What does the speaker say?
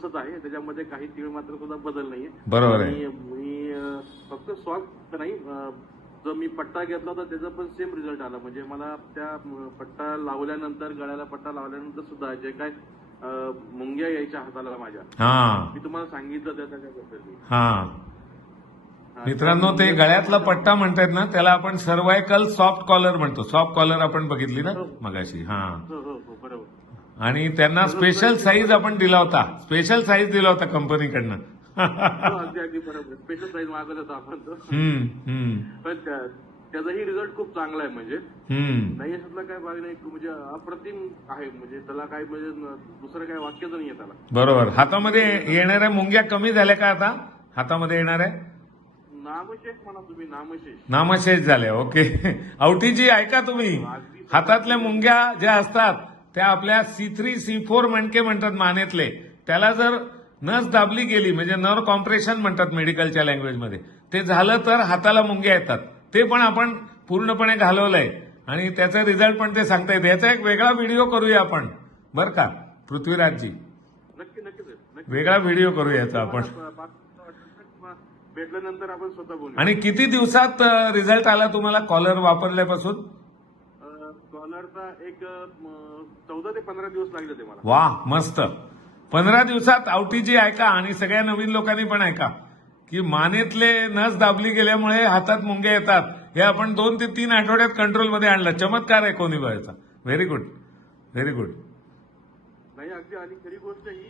तसंच आहे, त्याच्यामध्ये काही तीळ मात्र सुद्धा बदल नाहीये. बरोबर आहे. आणि मी फक्त सॉफ्ट नाही, जो मी पट्टा घेतला होता त्याचा पण सेम रिझल्ट आला. म्हणजे मला त्या पट्टा लावल्यानंतर, गळ्याला पट्टा लावल्यानंतर सुद्धा जे काय मुंग्या यायच्या हाताला माझ्या, हा मी तुम्हाला सांगितलं त्याच्याबद्दल. हा मित्रांनो, ते गळ्यातला पट्टा म्हणतायत ना, त्याला आपण सर्वायकल सॉफ्ट कॉलर म्हणतो. सॉफ्ट कॉलर आपण बघितली ना मगाशी. हा, हो हो हो, बरोबर. आणि त्यांना स्पेशल साईज आपण दिला होता, स्पेशल साईज दिला होता कंपनीकडनं. हो, अगदी अगदी बरोबर. स्पेशल प्राइस मागवलं होतं आपण तो. पण त्याचाही रिझल्ट खूप चांगला आहे. म्हणजे नाही याच्यातला काय भाग नाही, म्हणजे अप्रतिम आहे. म्हणजे त्याला काय, म्हणजे दुसरं काय वाक्यच नाहीये त्याला. बरोबर. हातामध्ये येणाऱ्या मुंग्या कमी झाल्या का आता? हातामध्ये येणाऱ्या नामशेष म्हणा तुम्ही, नामशेष. नामशेष झाल्या. ओके. आवटीजी ऐका तुम्ही, हातातल्या मुंग्या ज्या असतात त्या आपल्या C3 C4 मणके म्हणतात मानेतले, त्याला जर नस दाबली गेली, म्हणजे नर्व कॉम्प्रेशन म्हणतात मेडिकलच्या लँग्वेजमध्ये, ते झालं तर हाताला मुंग्या येतात. ते पण आपण पूर्णपणे घालवलंय आणि त्याचा रिझल्ट पण ते सांगता येते. याचा एक वेगळा व्हिडिओ करूया आपण, बरं का पृथ्वीराजजी? नक्की नक्की नक्की. वेगळा व्हिडिओ करूया याचा आपण. भेटल्यानंतर आपण स्वतः बोलू. आणि किती दिवसात रिझल्ट आला तुम्हाला कॉलर वापरल्यापासून? कॉलरचा एक 14 ते 15 दिवस लागले ते मला. वा, मस्त. 15 दिवसात आवटीजी ऐका, आणि सगळ्या नवीन लोकांनी पण ऐका की मानेतले नस दाबली गेल्यामुळे हातात मुंग्या येतात, हे आपण 2 ते 3 आठवड्यात कंट्रोलमध्ये आणलं. चमत्कार आहे कोणी बघायचा. Very good, very good. नाही, अगदी. आणि खरी गोष्ट ही